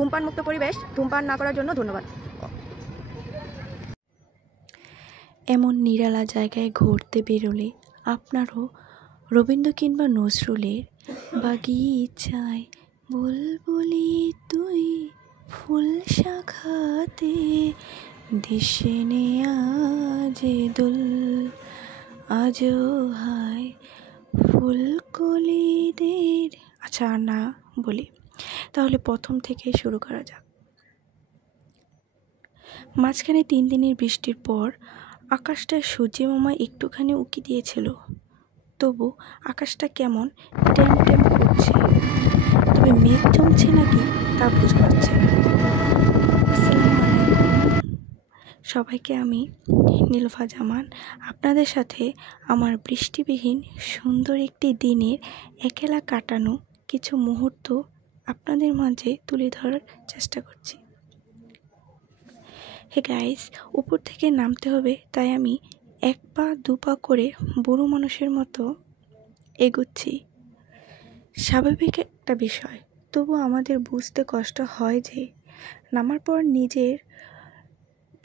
ধূমপান মুক্ত পরিবেশ, ধূমপান না করার জন্য ধন্যবাদ। এমন নিরালা জায়গায় ঘুরতে বেরোলে আপনারও রবীন্দ্র কিংবা নজরুলের বাগিচায় বুলবুলি তুই ফুল শাখাতে দিশে নে আজ দুল আজও হায় ফুলকলিদের। আচ্ছা না বলি, তাহলে প্রথম থেকে শুরু করা যাক। মাঝখানে 3 দিনের বৃষ্টির পর আকাশটায় সূর্যমামা একটুখানি উঁকি দিয়েছিল, তবু আকাশটা কেমন টেম টেম করছে, তবে মেঘ জমছে নাকি তা বোঝা যাচ্ছে না। আসসালামু আলাইকুম সবাইকে, আমি নীলুফা জামান আপনাদের সাথে আমার বৃষ্টিবিহীন সুন্দর একটি দিনের একেলা কাটানো কিছু মুহূর্ত আপনাদের মাঝে তুলে ধরার চেষ্টা করছি। হে গাইস, উপর থেকে নামতে হবে, তাই আমি 1 পা 2 পা করে বুড়ো মানুষের মতো এগোচ্ছি। স্বাভাবিক একটা বিষয়, তবু আমাদের বুঝতে কষ্ট হয় যে নামার পর নিজের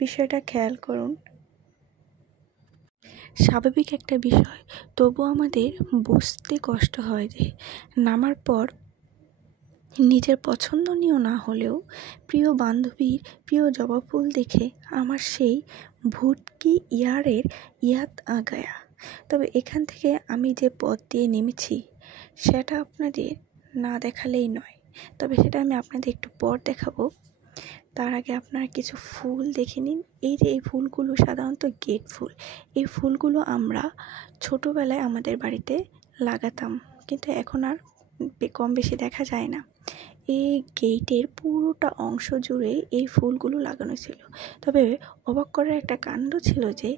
বিষয়টা খেয়াল করুন। স্বাভাবিক একটা বিষয়, তবু আমাদের বুঝতে কষ্ট হয় যে নামার পর নিজের পছন্দনীয় না হলেও প্রিয় বান্ধবীর প্রিয় জবা ফুল দেখে আমার সেই ভুটকি ইয়ারের ইয়াদ আগায়া। তবে এখান থেকে আমি যে পথ দিয়ে নেমেছি সেটা আপনাদের না দেখালেই নয়, তবে সেটা আমি আপনাদের একটু পর দেখাবো। তার আগে আপনারা কিছু ফুল দেখে নিন। এই যে এই ফুলগুলো সাধারণত গেট ফুল। এই ফুলগুলো আমরা ছোটোবেলায় আমাদের বাড়িতে লাগাতাম, কিন্তু এখন আর কম বেশি দেখা যায় না। এই গেটের পুরোটা অংশ জুড়ে এই ফুলগুলো লাগানো ছিল। তবে অবাক করার একটা কাণ্ড ছিল যে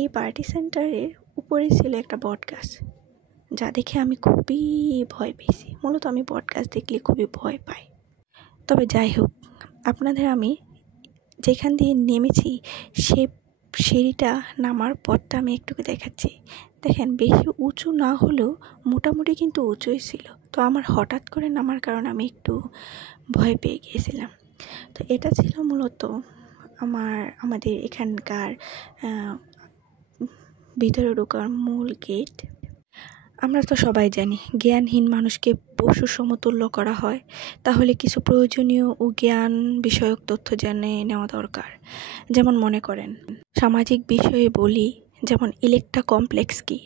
এই পার্টি সেন্টারের উপরে ছিল একটা বট গাছ, যা দেখে আমি খুবই ভয় পেয়েছি। মূলত আমি বট গাছ দেখলে খুবই ভয় পাই। তবে যাই হোক, আপনাদের আমি যেখান দিয়ে নেমেছি সে সিঁড়িটা নামার পথটা আমি একটুকু দেখাচ্ছি। দেখেন, বেশি উঁচু না হলেও মোটামুটি কিন্তু উঁচুই ছিল। তো আমার হঠাৎ করে নামার কারণে আমি একটু ভয় পেয়ে গিয়েছিলাম। তো এটা ছিল মূলত আমাদের এখানকার ভিতরে ঢোকার মূল গেট। আমরা তো সবাই জানি জ্ঞানহীন মানুষকে পশুর সমতুল্য করা হয়, তাহলে কিছু প্রয়োজনীয় ও জ্ঞান বিষয়ক তথ্য জেনে নেওয়া দরকার। যেমন মনে করেন, সামাজিক বিষয়ে বলি, যেমন ইলেক্ট্রা কমপ্লেক্স কি?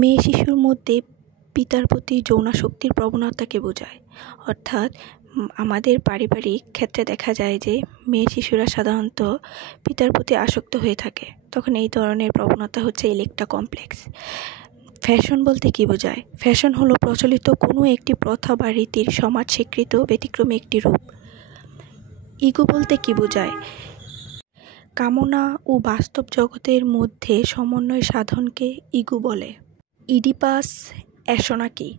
মেয়ে শিশুর মধ্যে পিতার প্রতি যৌনাশক্তির প্রবণতাকে বোঝায়। অর্থাৎ আমাদের পারিবারিক ক্ষেত্রে দেখা যায় যে মেয়ে শিশুরা সাধারণত পিতার প্রতি আসক্ত হয়ে থাকে, তখন এই ধরনের প্রবণতা হচ্ছে ইলেক্ট্রা কমপ্লেক্স। ফ্যাশন বলতে কী বোঝায়? ফ্যাশন হলো প্রচলিত কোনো একটি প্রথা বা রীতির সমাজ স্বীকৃত ব্যতিক্রমী একটি রূপ। ইগো বলতে কী বোঝায়? কামনা ও বাস্তব জগতের মধ্যে সমন্বয় সাধনকে ইগো বলে। ইডিপাস অ্যাসনা কি?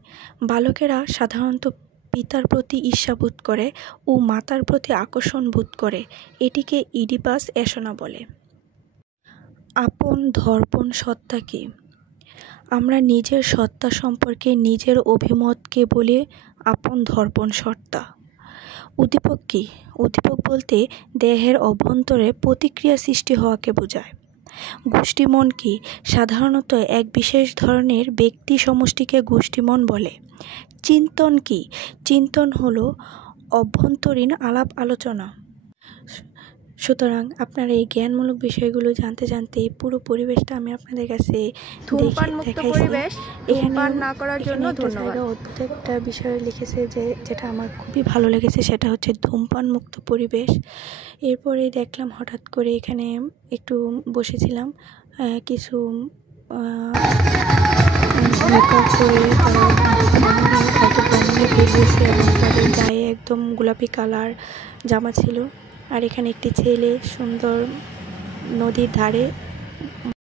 বালকেরা সাধারণত পিতার প্রতি ঈর্ষাবোধ করে ও মাতার প্রতি আকর্ষণ বোধ করে, এটিকে ইডিপাস অ্যাসনা বলে। আপন ধর্পণ সত্তা কি? আমরা নিজের সত্তা সম্পর্কে নিজের অভিমতকে বলে আপন ধর্পণ সত্তা। উদ্দীপক কি? উদ্দীপক বলতে দেহের অভ্যন্তরে প্রতিক্রিয়া সৃষ্টি হওয়াকে বোঝায়। গোষ্ঠীমন কি? সাধারণত এক বিশেষ ধরনের ব্যক্তি সমষ্টিকে গোষ্ঠীমন বলে। চিন্তন কি? চিন্তন হলো অভ্যন্তরীণ আলাপ আলোচনা। সুতরাং আপনারা এই জ্ঞানমূলক বিষয়গুলো জানতে জানতে পুরো পরিবেশটা আমি আপনাদের কাছে ধূমপান মুক্ত পরিবেশ, ধূমপান না করার জন্য ধন্যবাদ। অদ্ভুত একটা বিষয় লিখেছে যেটা আমার খুবই ভালো লেগেছে, সেটা হচ্ছে ধূমপান মুক্ত পরিবেশ। এরপরে দেখলাম হঠাৎ করে এখানে একটু বসেছিলাম, কিছু মেকআপ করে তারা ভ্রমণে বের হয়েছে এবং তাদের গায়ে একদম গোলাপি কালার জামা ছিল। আর এখানে একটি ছেলে সুন্দর নদীর ধারে